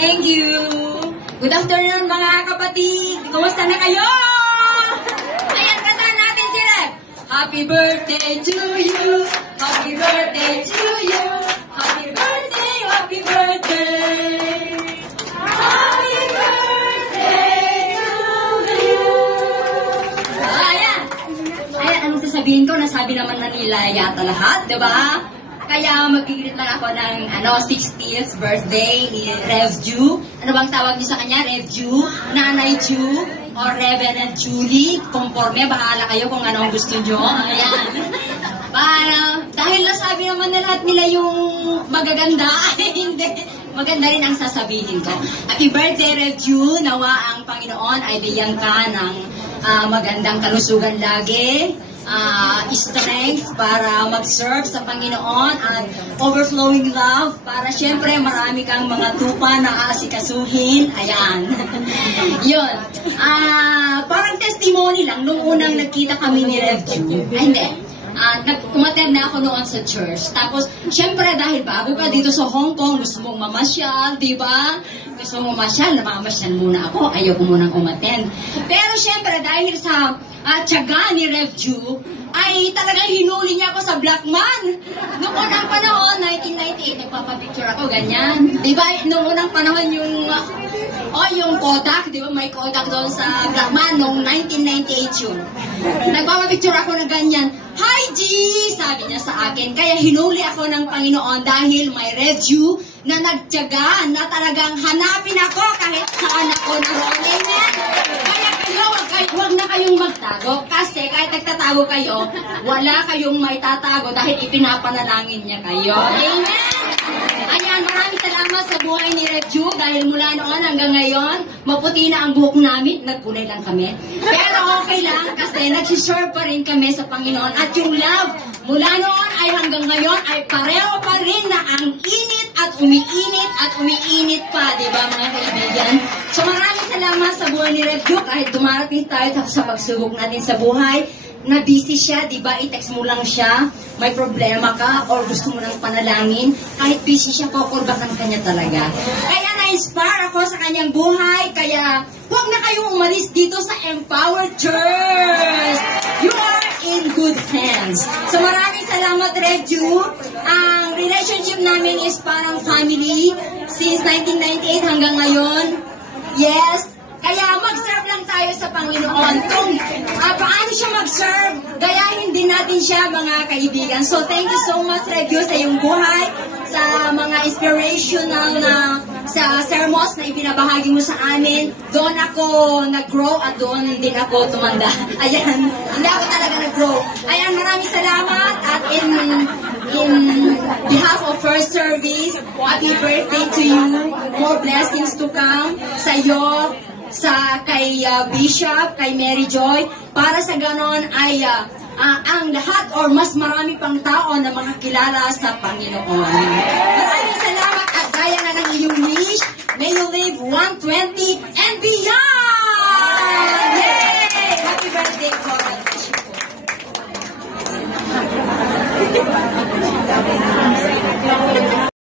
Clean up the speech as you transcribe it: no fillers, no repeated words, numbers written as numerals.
Thank you. Good afternoon mga kapatid. Kumusta na kayo? Ayan, kanta natin sila. Happy birthday to you. Happy birthday to you. Happy birthday, happy birthday. Happy birthday to you. Ayan. Ayan, anong sasabihin ko? Nasabi naman na nila yata lahat, diba? Kaya mag-greet lang ako ng 60th birthday ni Rev Ju. Ano bang tawag niyo sa kanya? Rev Ju? Nanay Ju? O Reverend Julie? Conforme, bahala kayo kung ano ang gusto nyo. Ayan. Dahil nasabi naman na lahat nila yung magaganda, hindi. Maganda rin ang sasabihin ko. Happy birthday, Rev Ju. Nawa ang Panginoon ay bigyan ka ng magandang kalusugan lagi. Strength para mag-serve sa Panginoon at overflowing love para syempre marami kang mga tupa na aasikasuhin. Ayan. Yun. Parang testimony lang nung unang nagkita kami ni Rev Ju. Ay, hindi. Umattend na ako noon sa church. Tapos, syempre dahil bago ka dito sa Hong Kong, gusto mong mamasyal, di ba? Gusto mong mamasyal, namamasyal muna ako. Ayaw ko munang umattend. Pero syempre dahil sa tiyaga ni Rev Ju, ay talagang hinuli niya ako sa Blackman. Noong unang panahon, 1998, nagpapapicture ako, ganyan. Di ba? Noong unang panahon yung Kodak, di ba? May Kodak doon sa Blackman noong 1998 yun. Nagpapapicture ako na ganyan. Hi, G! Sabi niya sa akin. Kaya hinuli ako ng Panginoon dahil may Rev Ju na nagtiyaga na talagang hanapin ako kahit saan ako naroon. Amen? Kaya kayo, huwag na kayong magtago. Kasi kahit nagtatago kayo, wala kayong may tatago dahil ipinapanalangin niya kayo. Amen? Ayan, maraming salamat sa buhay ni Rev Ju dahil mula noon hanggang ngayon, maputi na ang buhok namin. Nagkulay lang kami. Pero okay lang kasi nagsiserve pa rin kami sa Panginoon. At yung love, mula noon ay hanggang ngayon ay pareho pa rin na ang init at umiinit pa, di ba mga kaibigan? So maraming salamat sa buhay ni Rev Ju kahit dumarating tayo sa pagsubok natin sa buhay, na busy siya, di ba? I-text mo lang siya, may problema ka or gusto mo ng panalangin, kahit busy siya, kukurbakan ka niya talaga. Kaya na-inspire ako sa kanyang buhay, kaya huwag na kayong umalis dito sa Empower Church. You are in good hands. So maraming salamat, Rev Ju. Ang relationship namin is parang family since 1998 hanggang ngayon. Yes. Kaya mag-serve lang tayo sa Panginoon. Kung paano siya mag-serve, gayahin din natin siya, mga kaibigan. So thank you so much, Rev Ju, sa iyong buhay, sa mga inspirational na sa sermons na ibinabahagi mo sa amin. Doon ako nag-grow at doon din ako tumanda. Ayan, hindi ako talaga nag-grow. Ayan, maraming salamat at in behalf of First Service, happy birthday to you. More blessings to come sa iyo, kay Bishop, kay Mary Joy, para sa ganon ay ang lahat or mas marami pang tao na makakilala sa Panginoon. Maraming salamat at gaya na ng iyong wish, may you live 120 and beyond! Yay! Happy birthday, God bless you.